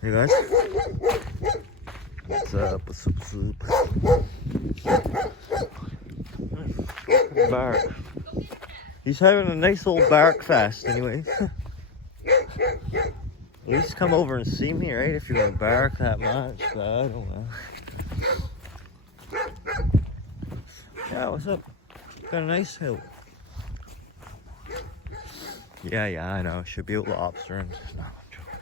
Hey guys. What's up? What's up? Bark. He's having a nice old bark fest anyway. At least come over and see me, right? If you're gonna bark that much, but I don't know. Yeah, what's up? Got a nice hill. Yeah, I know. Should be out lobstering. No, I'm joking.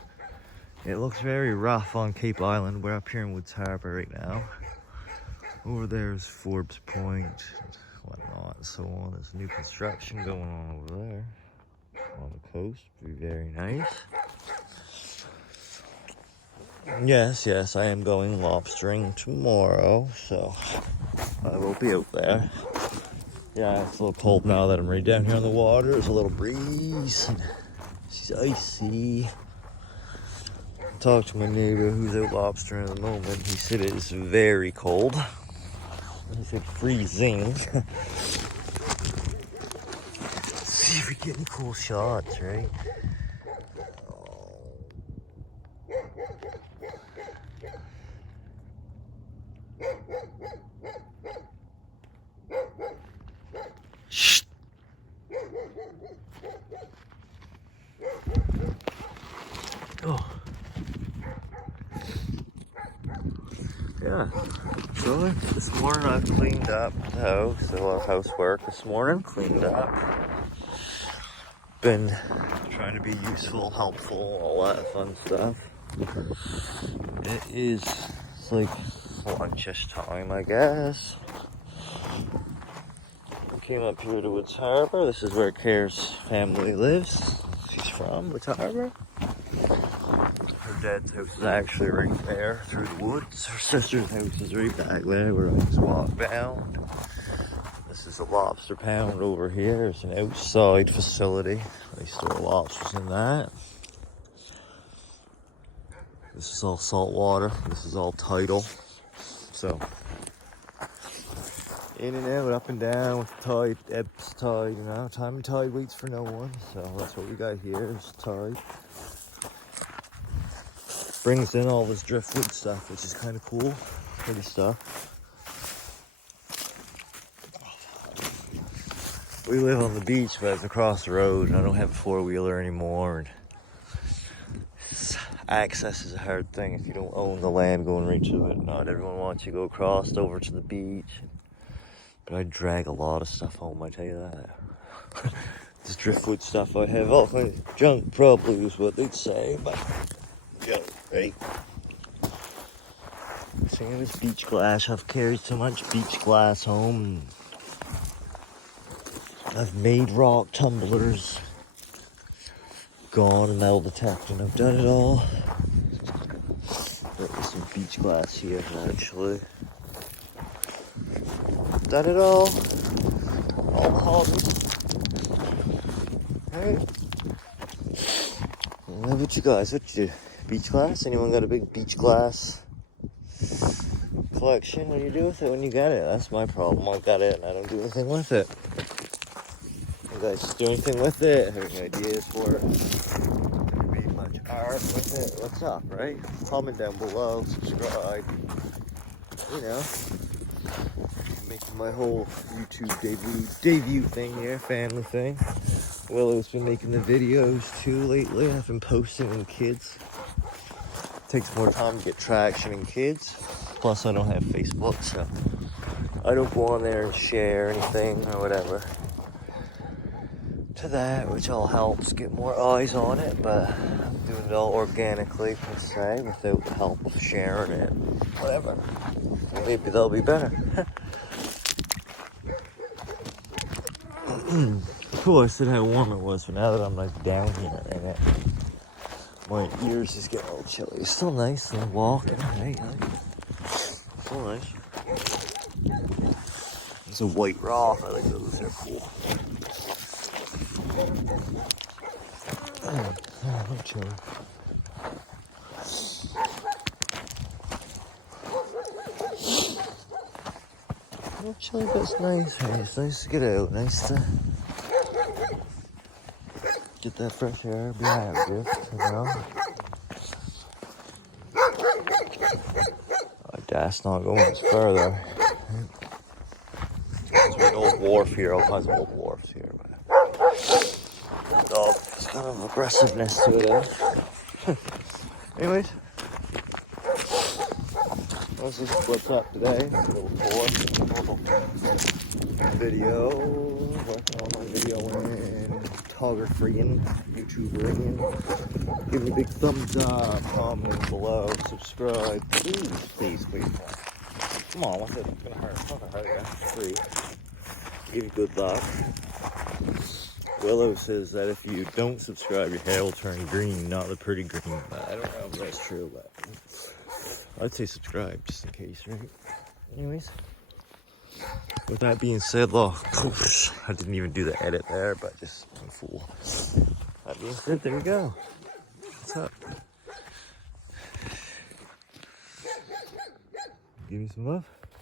It looks very rough on Cape Island. We're up here in Woods Harbour right now. Over there is Forbes Point, whatnot, and so on. There's new construction going on over there on the coast. Be very nice. Yes, I am going lobstering tomorrow, so I will be out there. Yeah, it's a little cold now that I'm right down here on the water. There's a little breeze. It's icy. Talked to my neighbor who's out lobstering at the moment. He said it is very cold. He said freezing. See if we get any cool shots, right? Shh. Oh. Yeah. So this morning I've cleaned up the house. A lot of housework this morning. Cleaned up. Been trying to be useful, helpful, all that fun stuff. It's like lunchish time, I guess. I came up here to Woods Harbour. This is where Kare's family lives. She's from Woods Harbour. Her dad's house is actually right there through the woods. Her sister's house is right back there where I just walked down. This is a lobster pound over here. It's an outside facility. They store lobsters in that. This is all salt water. This is all tidal. So, in and out, up and down with the tide, ebbs tide, you know. Time and tide waits for no one. So that's what we got here is tide. Brings in all this driftwood stuff, which is kind of cool. Pretty stuff. We live on the beach, but it's across the road, and I don't have a four-wheeler anymore. And access is a hard thing if you don't own the land going right to it. Not everyone wants you to go across over to the beach. But I drag a lot of stuff home, I tell you that. This driftwood stuff I have, all kinds of junk probably is what they'd say, but junk, right? Same as beach glass. I've carried so much beach glass home. I've made rock tumblers. Gone and metal detecting. I've done it all. There's some beach glass here, actually. Done it all. All the hobbies. Hey. How about you guys? What you do? Beach glass? Anyone got a big beach glass collection? What do you do with it when you get it? That's my problem. I got it and I don't do anything with it. You guys do anything with it? Have any ideas for it? Maybe much art with it? What's up, right? Comment down below. Subscribe. You know. Making my whole YouTube debut thing here, family thing. Willow's been making the videos too lately. I've been posting in kids. It takes more time to get traction in kids. Plus I don't have Facebook, so I don't go on there and share anything or whatever to that, which all helps get more eyes on it, but I'm doing it all organically, per se, without the help of sharing it, whatever. Maybe that'll be better. Cool, I said how warm it was, but now that I'm like down here in it, my ears just get a little chilly. It's still nice and walking, right? Still nice. There's a white rock, I like those, they're cool. I'm chilling. Actually, but it's nice. Hey, it's nice to get out. Nice to get that fresh air, be active, you know. I dash not go much further. There's an old wharf here, all kinds of old wharfs here. But dog has kind of aggressiveness to it, eh? Anyways, this is what's up today. A little tour, video, working on my videoing, photography-ing, YouTubering. Give me a big thumbs up, comment below, subscribe, please. Come on, what's it? It's gonna hurt. It's not gonna hurt you. It's free. Give you good luck. Willow says that if you don't subscribe, your hair will turn green, not the pretty green. I don't know if that's true, but I'd say subscribe just in case, right? Anyways, with that being said, look, I didn't even do the edit there, but just I'm a fool. That being said, there you go. What's up? Give me some love.